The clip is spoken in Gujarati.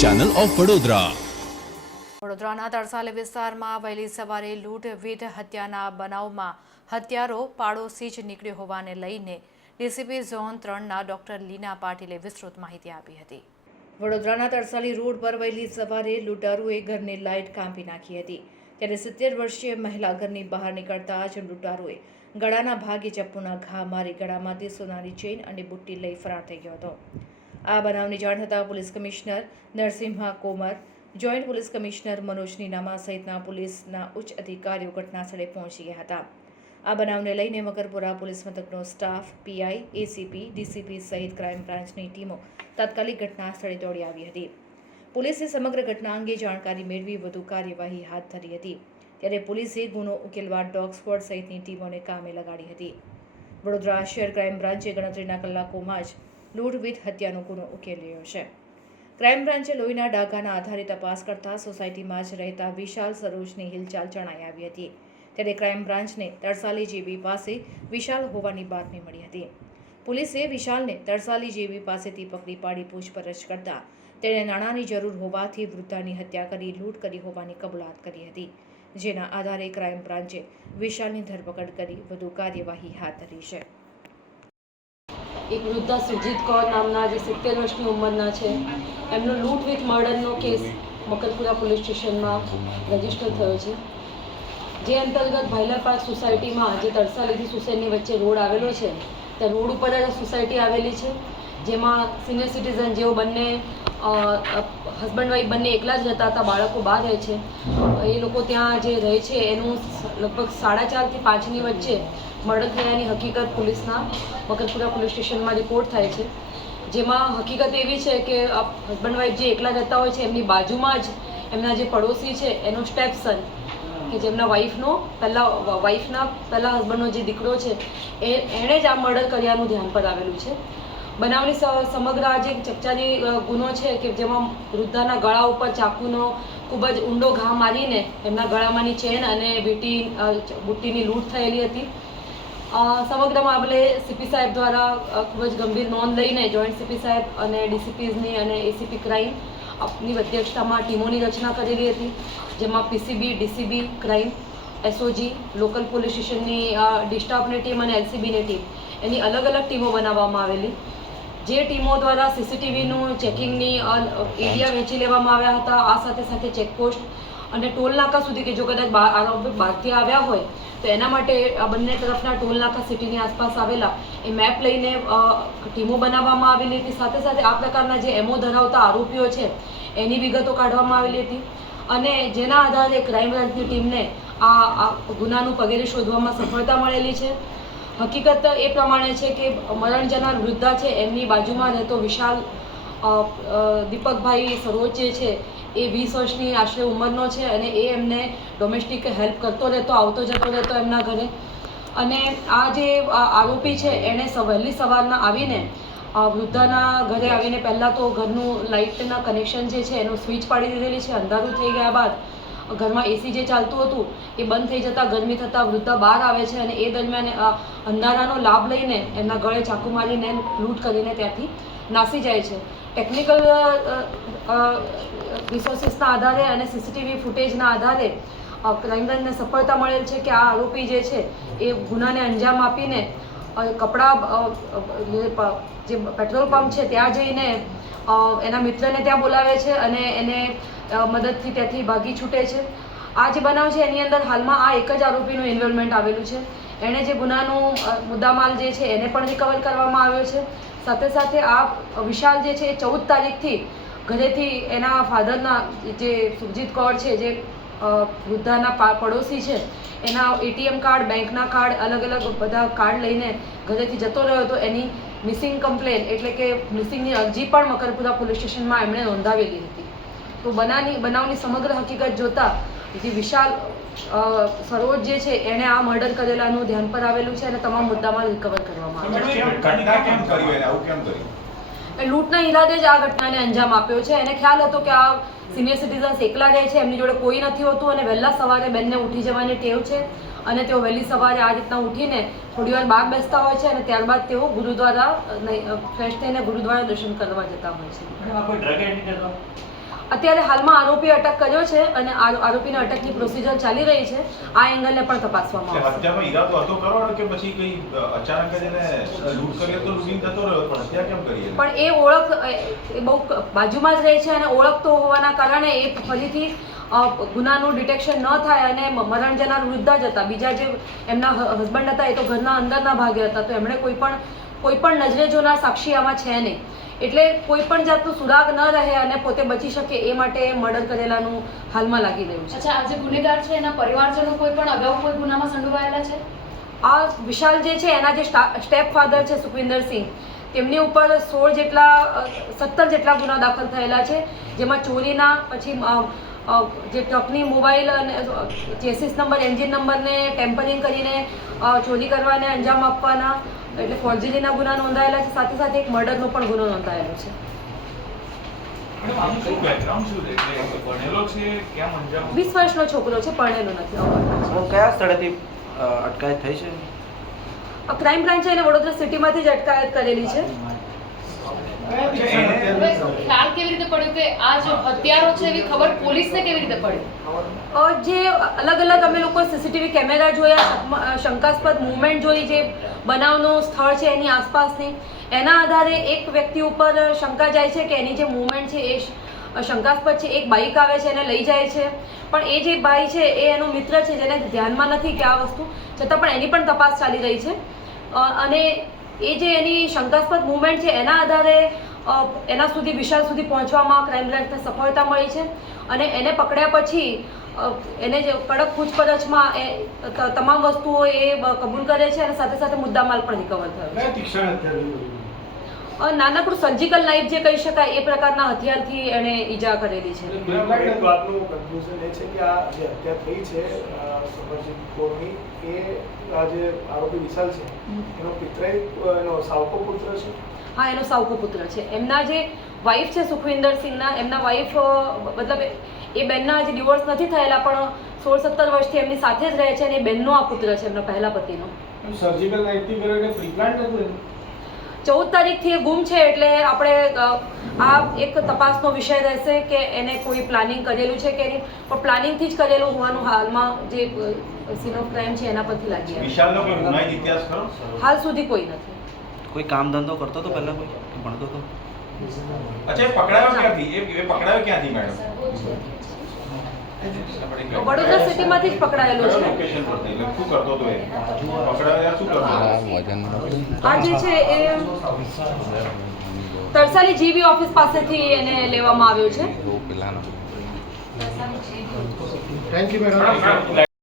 ચેનલ ઓફ વડોદરા વડોદરાના તરસાલી વિસ્તારમાં વહેલી સવારે લૂંટ વીટ હત્યાના બનાવમાં હત્યારો પાડોશી જ નીકળ્યો હોવાને લઈને ડીસીપી ઝોન ત્રણના ડોક્ટર લીના પાટીલે વિસ્તૃત માહિતી આપી હતી. વડોદરાના તરસાલી રોડ પર વહેલી સવારે લૂંટારુએ ઘરની લાઇટ કાપી નાખી હતી. ત્યારે સિત્તેર વર્ષીય મહિલા ઘરની બહાર નીકળતા જ લૂંટારુએ ગળાના ભાગે ચપ્પુના ઘા મારી ગળામાંથી સોનાની ચેઇન અને બુટ્ટી લઈ ફરાર થઈ ગયો હતો. આ બનાવની જાણ થતાં police commissioner Narasimha Komar, joint police commissioner Manoj Ninama સહિતના પોલીસના ઉચ્ચ અધિકારીઓ ઘટના સ્થળે પહોંચી ગયા હતા. આ બનાવને લઈને મકરપુરા પોલીસ મથકનો સ્ટાફ, પીઆઈ, એસીપી, ડીસીપી સહિત ક્રાઇમ બ્રાન્ચની ટીમો તાત્કાલિક ઘટના સ્થળે દોડી આવી હતી. પોલીસે સમગ્ર ઘટના અંગે જાણકારી મેળવી વધુ કાર્યવાહી હાથ ધરી હતી. ત્યારે પોલીસે ગુનો ઉકેલવા ડોગ સ્ક્વોડ સહિતની ટીમોને કામે લગાડી હતી. વડોદરા શહેર ક્રાઇમ બ્રાન્ચે ગણતરીના કલાકોમાં જ લૂંટવીટ હત્યાનો ગુનો ઉકેલ્યો છે. ક્રાઇમ બ્રાન્ચે લોહીના ડાઘાના આધારે તપાસ કરતા સોસાયટીમાં જ રહેતા વિશાલ સરોજની હિલચાલ જણાઈ આવી હતી. ત્યારે ક્રાઇમ બ્રાન્ચને તરસાલી જેવી પાસે વિશાલ હોવાની બાતમી મળી હતી. પોલીસે વિશાલને તરસાલી જેવી પાસેથી પકડી પાડી પૂછપરછ કરતા તેણે નાણાંની જરૂર હોવાથી વૃદ્ધાની હત્યા કરી લૂંટ કરી હોવાની કબૂલાત કરી હતી. જેના આધારે ક્રાઇમ બ્રાન્ચે વિશાલની ધરપકડ કરી વધુ કાર્યવાહી હાથ ધરી છે. એક વૃદ્ધા સુજીત કૌર નામના જે સિત્તેર વર્ષની ઉંમરના છે. એમનો લૂંટ વિથ મર્ડરનો કેસ મકરપુરા પોલીસ સ્ટેશનમાં રજિસ્ટર થયો છે. જે અંતર્ગત ભાઈલા પાર્ક સોસાયટીમાં જે તરસાલીથી સુસેનની વચ્ચે રોડ આવેલો છે. ત્યાં રોડ ઉપર જ સોસાયટી આવેલી છે. જેમાં સિનિયર સિટીઝન જેઓ બંને હસબન્ડ વાઈફ બંને એકલા જ રહેતા હતા, બાળકો બહાર રહે છે. એ લોકો ત્યાં જે રહે છે, એનું લગભગ સાડા ચારથી પાંચની વચ્ચે મર્ડર થયાની હકીકત પોલીસના મકરપુરા પોલીસ સ્ટેશનમાં રિપોર્ટ થાય છે. જેમાં હકીકત એવી છે કે હસબન્ડ વાઈફ જે એકલા રહેતા હોય છે, એમની બાજુમાં જ એમના જે પડોશી છે, એનો સ્ટેપસન કે જેમના વાઈફનો પહેલાં વાઈફના પહેલાં હસબન્ડનો જે દીકરો છે, એ એણે જ આ મર્ડર કર્યાનું ધ્યાન પર આવેલું છે. બનાવની સમગ્ર આ જે ચકચારી ગુનો છે કે જેમાં વૃદ્ધાના ગળા ઉપર ચાકુનો ખૂબ જ ઊંડો ઘા મારીને એમના ગળામાંની ચેન અને વીટી બુટ્ટીની લૂંટ થયેલી હતી. સમગ્ર મામલે સીપી સાહેબ દ્વારા ખૂબ જ ગંભીર નોંધ લઈને જોઈન્ટ સીપી સાહેબ અને ડીસીપીઝની અને એસીપી ક્રાઇમ આપની અધ્યક્ષતામાં ટીમોની રચના કરેલી હતી, જેમાં PCB DCB crime SOG local police સ્ટેશનની ડિસ્ટાફની ટીમ અને એલસીબીની ટીમ એની અલગ અલગ ટીમો બનાવવામાં આવેલી. જે ટીમો દ્વારા સીસીટીવીનું ચેકિંગની એરિયા વેચી લેવામાં આવ્યા હતા, આ સાથે સાથે ચેકપોસ્ટ અને ટોલ નાકા સુધી કે જો કદાચ આરોપી બહારથી આવ્યા હોય, તો એના માટે આ બંને તરફના ટોલ નાકા સિટીની આસપાસ આવેલા એ મેપ લઈને ટીમો બનાવવામાં આવેલી હતી. સાથે સાથે આ પ્રકારના જે એમઓ ધરાવતા આરોપીઓ છે, એની વિગતો કાઢવામાં આવેલી હતી. અને જેના આધારે ક્રાઇમ બ્રાન્ચની ટીમને આ ગુનાનું પગેરે શોધવામાં સફળતા મળેલી છે. હકીકત એ પ્રમાણે છે કે મરણ જનાર વૃદ્ધા છે, એમની બાજુમાં રહેતો વિશાલ દીપકભાઈ સરોજ જે છે એ વીસ વર્ષની આશરે ઉંમરનો છે અને એ એમને ડોમેસ્ટિક હેલ્પ કરતો રહેતો, આવતો જતો રહેતો એમના ઘરે. અને આ જે આરોપી છે એણે વહેલી સવારના આવીને વૃદ્ધાના ઘરે આવીને પહેલાં તો ઘરનું લાઇટના કનેક્શન જે છે, એનું સ્વિચ પાડી દીધેલી છે, અંધારું થઈ ગયા બાદ. ઘરમાં એસી જે ચાલતું હતું, એ બંધ થઈ જતાં ગરમી થતાં વૃદ્ધા બહાર આવે છે અને એ દરમિયાન અંધારાનો લાભ લઈને એમના ગળે ચાકુ મારીને લૂંટ કરીને ત્યાંથી નાસી જાય છે. ટેકનિકલ રિસોર્સિસના આધારે અને સીસીટીવી ફૂટેજના આધારે ક્રાઇમબ્રાન્ચને સફળતા મળેલ છે કે આ આરોપી જે છે, એ ગુનાને અંજામ આપીને કપડાં જે પેટ્રોલ પંપ છે ત્યાં જઈને એના મિત્રને ત્યાં બોલાવે છે અને એને મદદથી ત્યાંથી ભાગી છૂટે છે. આ જે બનાવ છે એની અંદર હાલમાં આ એક જ આરોપીનું ઇન્વોલ્વમેન્ટ આવેલું છે. એણે જે ગુનાનું મુદ્દામાલ જે છે એને પણ રિકવર કરવામાં આવ્યો છે. સાથે સાથે આ વિશાલ જે છે એ ચૌદ તારીખથી ઘરેથી એના ફાધરના જે સુરજીત કૌર છે, જે વૃદ્ધાના પડોશી છે, એના એટીએમ કાર્ડ, બેંકના કાર્ડ, અલગ અલગ બધા કાર્ડ લઈને ઘરેથી જતો રહ્યો હતો. એની મિસિંગ કમ્પ્લેન એટલે કે મિસિંગની અરજી પણ મકરપુરા પોલીસ સ્ટેશનમાં એમણે નોંધાવેલી હતી. તો બનાવની બનાવની સમગ્ર હકીકત જોતા જે વિશાલ સરોજ જે છે એણે આ મર્ડર કરેલાનું ધ્યાન પર આવેલું છે અને તમામ મુદ્દામાં રિકવર કરવામાં આવ્યા છે. ઘટના કેમ કરી એને આવું કેમ કર્યું એ લૂંટના ઈરાદે જ આ ઘટનાને અંજામ આપ્યો છે. એને ખ્યાલ હતો કે આ સિનિયર સિટીઝન્સ એકલા રહે છે એમની જોડે કોઈ નથી હોતું અને વહેલા સવારે બેનને ઉઠી જવાની ટેવ છે અને તેઓ વહેલી સવારે આ રીતના ઉઠીને થોડી વાર બહાર બેસતા હોય છે અને ત્યારબાદ તેઓ ગુરુદ્વારા ફ્રેશ થઈને ગુરુદ્વારા દર્શન કરવા જતા હોય છે. અત્યારે હાલમાં આરોપી અટક કર્યો છે અને આ- આરોપીને અટકની પ્રોસિજર ચાલી રહી છે. આ એંગલને પણ તપાસવામાં આવશે. હત્યાનો ઈરાદો હતો કરવાનો કે પછી કઈ અચાનક જ એને લૂંટ કરી તો લૂંટીને જતો રહ્યો પણ હત્યા કેમ કરી પણ એ ઓળખ એ બહુ બાજુમાં જ રહે છે અને ઓળખતો હોવાના કારણે એ ફરીથી ગુનાનું ડિટેક્શન ન થાય અને મરણ જનાર વૃદ્ધા જ હતા. બીજા જે એમના હસબન્ડ હતા એ તો ઘરના અંદરના ભાગે હતા તો એમણે કોઈ પણ કોઈ પણ નજરે જોનાર સાક્ષી આમાં છે નહીં. એટલે કોઈ પણ જાતનું સુરાગ ન રહે અને પોતે બચી શકે એ માટે મર્ડર કરેલાનું હાલમાં લાગી રહ્યું છે. અચ્છા આ જે ગુનેગાર છે એના પરિવારજનો કોઈ પણ અગાઉ કોઈ ગુનામાં સંડોવાયેલા છે? આ વિશાલ જે છે એના જે સ્ટેપ ફાધર છે સુખવિન્દરસિંહ તેમની ઉપર સોળ જેટલા સત્તર જેટલા ગુના દાખલ થયેલા છે જેમાં ચોરીના પછી જે ટ્રકની મોબાઈલ અને ચેસિસ નંબર એન્જિન નંબરને ટેમ્પરિંગ કરીને ચોરી કરવાને અંજામ આપવાના એટલે ફોર્જરીના ગુના નોંધાયેલા છે સાથે સાથે એક મર્ડરનો પણ ગુનો નોંધાયેલો છે. ભણેલો વીસ વર્ષનો છોકરો છે પરણેલો નથી કયા સ્થળેથી અટકાયત થઈ છે? ક્રાઇમ બ્રાન્ચે એને વડોદરા સિટીમાંથી જ અટકાયત કરેલી છે. ખ્યાલ કેવી રીતે પડ્યો કે આ જે હત્યારો છે એવી ખબર પોલીસને કેવી રીતે પડી? જે અલગ અલગ અમે લોકો સીસીટીવી કેમેરા જોયા શંકાસ્પદ મુવમેન્ટ જોઈ જે બનાવનું સ્થળ છે એની આસપાસની. એના આધારે એક વ્યક્તિ ઉપર શંકા જાય છે કે એની જે મુવમેન્ટ છે એ શંકાસ્પદ છે. એક બાઇક આવે છે, એને લઈ જાય છે. પણ એ જે ભાઈ છે એ એનો મિત્ર છે જેને ધ્યાનમાં નથી કે આ વસ્તુ. છતાં પણ એની પણ તપાસ ચાલી રહી છે. અને એ જે એની શંકાસ્પદ મુવમેન્ટ છે એના આધારે એના સુધી, વિશાળ સુધી પહોંચવામાં ક્રાઇમ બ્રાન્ચને સફળતા મળી છે. અને એને પકડ્યા પછી એને જે કડક પૂછપરછમાં એ તમામ વસ્તુઓ એ કબૂલ કરે છે અને સાથે સાથે મુદ્દામાલ પણ રિકવર થયો છે. નાનકડું સર્જિકલ નાઇફ જે કહી શકાય એ પ્રકારના હથિયારથી એણે ઈજા કરેલી છે. વાતનું કન્ફ્યુઝન એ છે કે આ જે હત્યા થઈ છે સમરજીત કૌરની એ આ જે આરોપી વિશાલ છે એનો પિતરાઈ એનો સાવકો પુત્ર છે? હા એનો સાવકો પુત્ર છે. એમના જે વાઈફ છે સુખવિન્દર સિંહના એમના વાઈફ મતલબ એ- બેનના હજી ડિવોર્સ નથી થયેલા પણ સોળ સત્તર વર્ષથી એમની સાથે જ રહે છે અને એ બેનનો આ પુત્ર છે એમના પહેલા પતિનો. ચૌદ તારીખથી એ ગુમ છે એટલે આપણે આ એક તપાસનો વિષય રહેશે કે એને કોઈ પ્લાનિંગ કરેલું છે કે નહીં. પણ પ્લાનિંગથી જ કરેલું હોવાનું હાલમાં જે સીન ઓફ ક્રાઇમ છે એના પરથી લાગી વિશાલનો કોઈ ગુનાહિત ઇતિહાસ ખરો? હાલ સુધી કોઈ નથી. કોઈ કામ ધંધો કરતો હતો પહેલા કોઈ? ભણતો હતો? અચ્છા એ પકડાયો ક્યાંથી? એ એ પકડાયો ક્યાંથી મેડમ વડોદરા સિટીમાંથી જ પકડાયેલો છે. લોકેશન પરથી એટલે શું કરતો હતો એ? પકડાયો ત્યારે શું કરતો આ જે છે એ તરસાલી જીવી ઓફિસ પાસેથી એને લેવામાં આવ્યો છે. Thank you madam